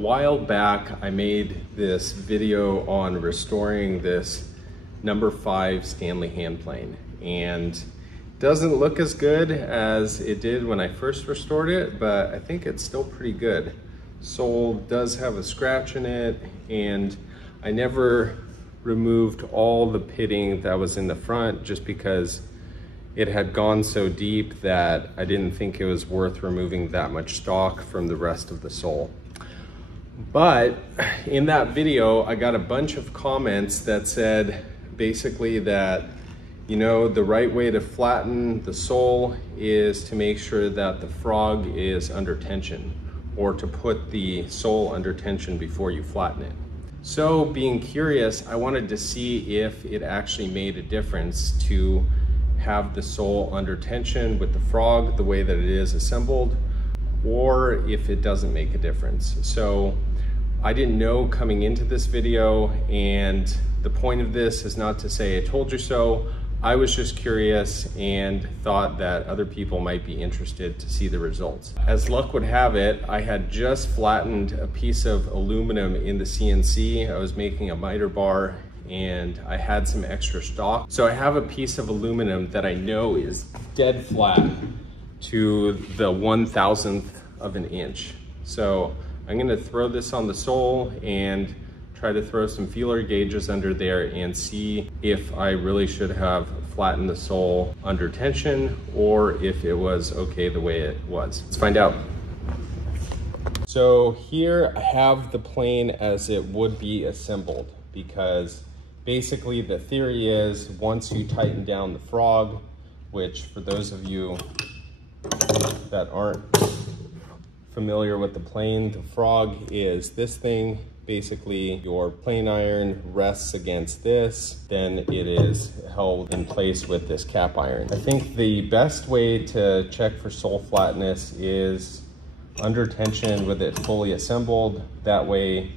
A while back, I made this video on restoring this number 5 Stanley hand plane, and it doesn't look as good as it did when I first restored it, but I think it's still pretty good. Sole does have a scratch in it, and I never removed all the pitting that was in the front just because it had gone so deep that I didn't think it was worth removing that much stock from the rest of the sole. But in that video, I got a bunch of comments that said basically that, you know, the right way to flatten the sole is to make sure that the frog is under tension, or to put the sole under tension before you flatten it. So being curious, I wanted to see if it actually made a difference to have the sole under tension with the frog the way that it is assembled, or if it doesn't make a difference. So I didn't know coming into this video, and the point of this is not to say I told you so. I was just curious and thought that other people might be interested to see the results. As luck would have it, I had just flattened a piece of aluminum in the CNC. I was making a miter bar and I had some extra stock. So I have a piece of aluminum that I know is dead flat to the 1,000th of an inch. So I'm gonna throw this on the sole and try to throw some feeler gauges under there and see if I really should have flattened the sole under tension or if it was okay the way it was. Let's find out. So here I have the plane as it would be assembled, because basically the theory is once you tighten down the frog, which for those of you that aren't familiar with the plane, the frog is this thing. Basically, your plane iron rests against this, then it is held in place with this cap iron. I think the best way to check for sole flatness is under tension with it fully assembled. That way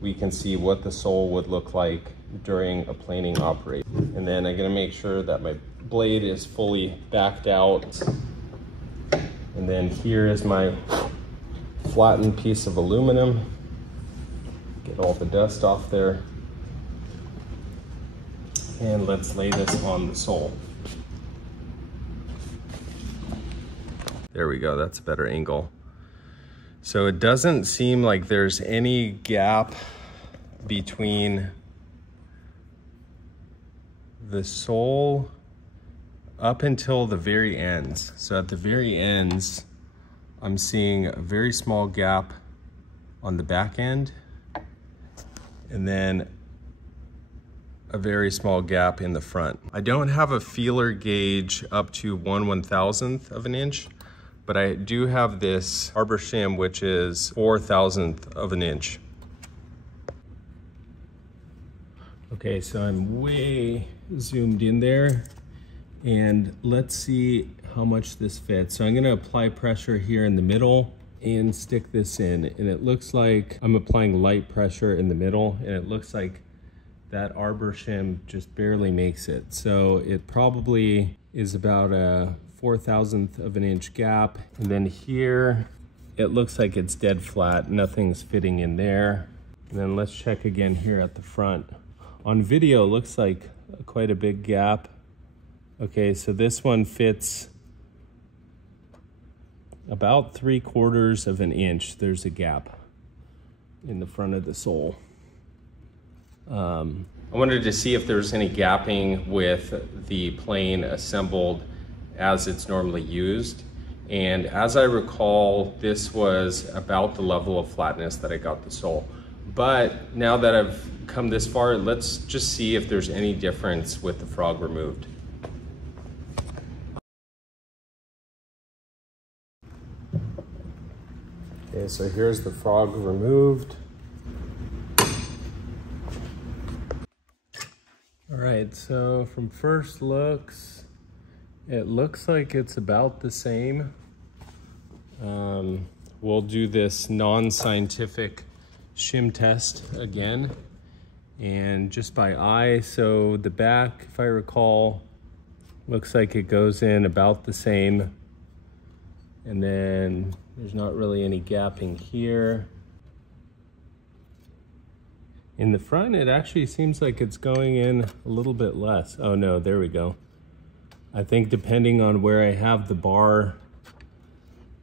we can see what the sole would look like during a planing operation. And then I'm gonna make sure that my blade is fully backed out. And then here is my flattened piece of aluminum. Get all the dust off there. And let's lay this on the sole. There we go, that's a better angle. So it doesn't seem like there's any gap between the sole up until the very ends. So at the very ends, I'm seeing a very small gap on the back end, and then a very small gap in the front. I don't have a feeler gauge up to 1/1000th of an inch, but I do have this Arbor shim, which is 4,000th of an inch. Okay, so I'm way zoomed in there, and let's see how much this fits. So I'm gonna apply pressure here in the middle and stick this in, and it looks like I'm applying light pressure in the middle, and it looks like that Arbor shim just barely makes it. So it probably is about a 4,000th of an inch gap. And then here, it looks like it's dead flat. Nothing's fitting in there. And then let's check again here at the front. On video, it looks like quite a big gap. Okay, so this one fits about 3/4 of an inch. There's a gap in the front of the sole. I wanted to see if there's any gapping with the plane assembled as it's normally used. And as I recall, this was about the level of flatness that I got the sole. But now that I've come this far, let's just see if there's any difference with the frog removed. Okay, so here's the frog removed. All right, so from first looks, it looks like it's about the same. We'll do this non-scientific shim test again, and just by eye. So the back, if I recall, looks like it goes in about the same. And then there's not really any gapping here. In the front, it actually seems like it's going in a little bit less. Oh no, there we go. I think depending on where I have the bar,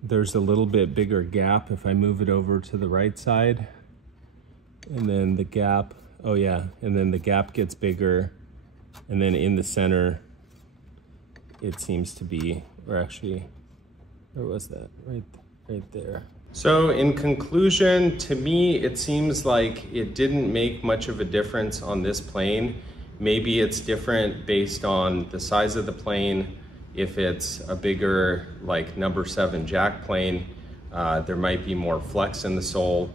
there's a little bit bigger gap if I move it over to the right side. And then the gap, oh yeah, and then the gap gets bigger. And then in the center, it seems to be, or actually, where was that? Right there. So in conclusion, to me, it seems like it didn't make much of a difference on this plane. Maybe it's different based on the size of the plane. If it's a bigger, like number 7 jack plane, there might be more flex in the sole.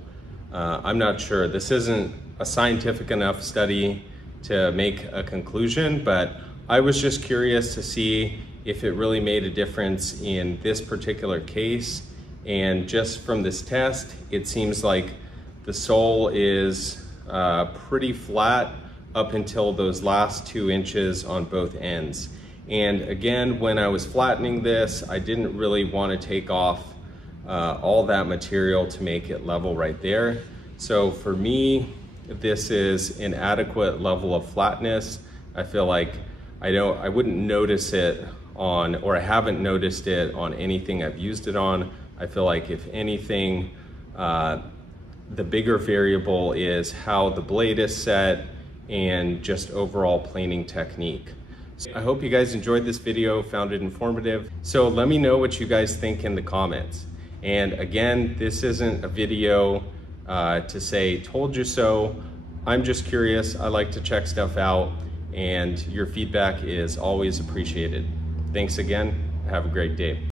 I'm not sure. This isn't a scientific enough study to make a conclusion, but I was just curious to see if it really made a difference in this particular case. And just from this test, it seems like the sole is pretty flat up until those last 2 inches on both ends. And again, when I was flattening this, I didn't really want to take off all that material to make it level right there. So for me, this is an adequate level of flatness. I feel like I wouldn't notice it on, or I haven't noticed it on anything I've used it on. I feel like if anything, the bigger variable is how the blade is set and just overall planing technique. So I hope you guys enjoyed this video, found it informative. So let me know what you guys think in the comments. And again, this isn't a video to say, told you so. I'm just curious. I like to check stuff out, and your feedback is always appreciated. Thanks again. Have a great day.